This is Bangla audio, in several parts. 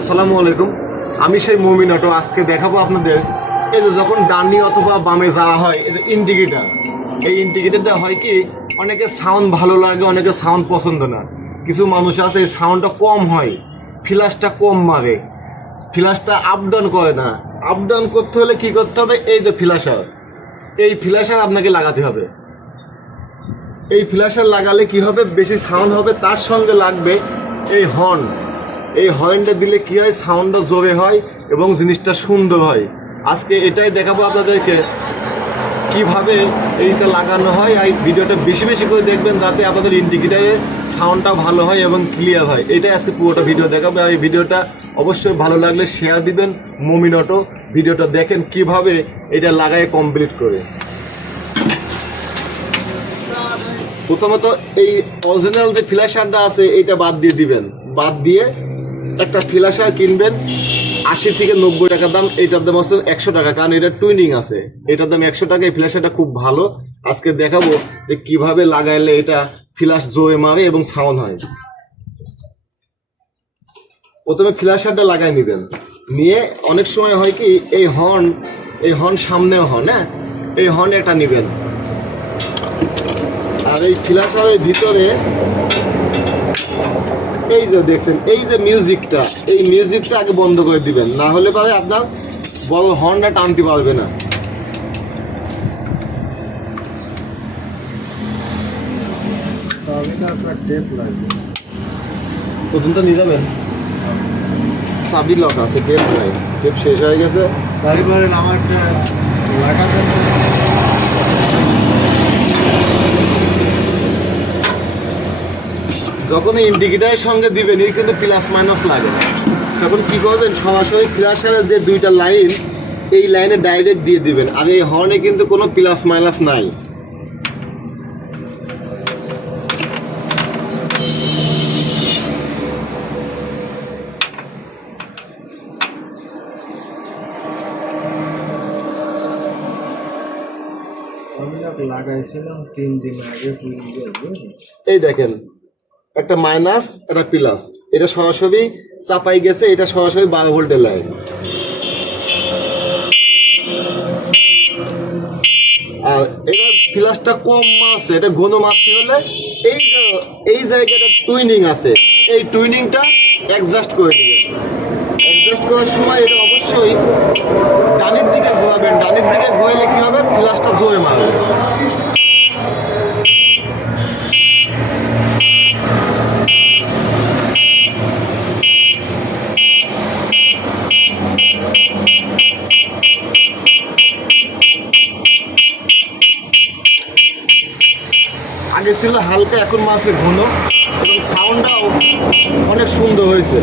আসসালামু আলাইকুম। আমি সেই মমিন অটো আজকে দেখাবো আপনাদের। এই যে যখন ডানি অথবা বামে যাওয়া হয়, এই যে ইন্ডিকেটার, এই ইন্ডিকেটারটা হয় কি অনেকের সাউন্ড ভালো লাগে, অনেকের সাউন্ড পছন্দ না। কিছু মানুষ আছে এই সাউন্ডটা কম হয়, ফ্ল্যাশটা কম মারে, ফ্ল্যাশটা আপ ডাউন করে না। আপ ডাউন করতে হলে কি করতে হবে? এই যে ফ্ল্যাশার, এই ফ্ল্যাশার আপনাকে লাগাতে হবে। এই ফ্ল্যাশার লাগালে কি হবে? বেশি সাউন্ড হবে। তার সঙ্গে লাগবে এই হর্ন। এই হর্নটা দিলে কি হয়? সাউন্ডটা জোরে হয় এবং জিনিসটা সুন্দর হয়। আজকে এটাই দেখাবো আপনাদেরকে কিভাবে এইটা লাগানো হয়। এই ভিডিওটা বেশি বেশি করে দেখবেন যাতে আপনাদের ইন্ডিকেটারে সাউন্ডটা ভালো হয় এবং ক্লিয়ার হয়। এটাই আজকে পুরোটা ভিডিও দেখাবো। আর এই ভিডিওটা অবশ্যই ভালো লাগলে শেয়ার দিবেন। মমিন অটো ভিডিওটা দেখেন কিভাবে এটা লাগায় কমপ্লিট করে। প্রথমত এই অরিজিনাল যে ফ্ল্যাশারটা আছে এটা বাদ দিয়ে দিবেন। বাদ দিয়ে একটা ফ্ল্যাশার কিনবেন 80 থেকে 90 টাকা দাম। এটার দাম হচ্ছে 100 টাকা, কারণ এটা টুইনিং আছে। এটার দাম 100 টাকা। এই ফ্ল্যাশারটা খুব ভালো। আজকে দেখাবো যে কিভাবে লাগাইলে এটা ফ্ল্যাশ জোরে মারে এবং সাউন্ড হয়। প্রথমে ফ্ল্যাশারটা লাগাই নেবেন। নিয়ে অনেক সময় হয় কি এই হর্ন সামনেও হর্ন, হ্যাঁ, এই হর্ন একটা নেবেন। আর এই ফ্ল্যাশারের ভিতরে এই যে দেখছেন, এই যে মিউজিকটা, এই মিউজিকটা আগে বন্ধ করে দিবেন, না হলে পাবে আপনার বড় হর্নটা টানতে পারবে না। প্রথমটা নিয়ে যাবেন, চাবি লক আছে, টেপ নাই, টেপ শেষ হয়ে গেছে। যখন ইন্ডিকেটারের সঙ্গে দিবেন এই কিন্তু প্লাস মাইনাস লাগে, তখন কি করবেন? সরাসরি ফ্ল্যাশারের যে দুইটা লাইন, এই লাইনে ডাইরেক্ট দিয়ে দিবেন। আর এই হর্নে কিন্তু কোনো প্লাস মাইনাস নাই। লাগাইছিলাম 3 দিন আগে। এই দেখেন, একটা মাইনাস একটা প্লাস, এটা সরাসরি চাপাই গেছে, এটা সরাসরি 12 ভোল্টের লাইন। আর এবার ফ্ল্যাশটা কম আছে, এটা ঘন মারতে হলে এই জায়গাটা টুইনিং আছে, এই টুইনিংটা অ্যাডজাস্ট করে নেবেন। অ্যাডজাস্ট করার সময় এটা অবশ্যই ডানের দিকে ঘোরাবেন। ডানের দিকে ঘোরালে কি হবে? ফ্ল্যাশটা জোরে মারবে। আগে ছিল হালকা, এখন মাসে ঘন এবং সাউন্ডটাও অনেক সুন্দর হয়েছে।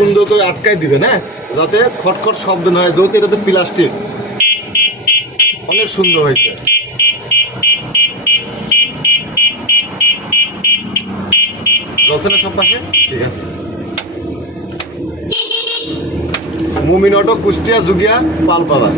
সুন্দর করে আটকাই দিবেন, হ্যাঁ, যাতে খটখট শব্দ না হয়। যেহেতু এটা তো প্লাস্টিক, অনেক সুন্দর হয়েছে। চলছে না সব পাশে? ঠিক আছে। মমিন অটো, কুষ্টিয়া, জুগিয়া, পালপাড়া।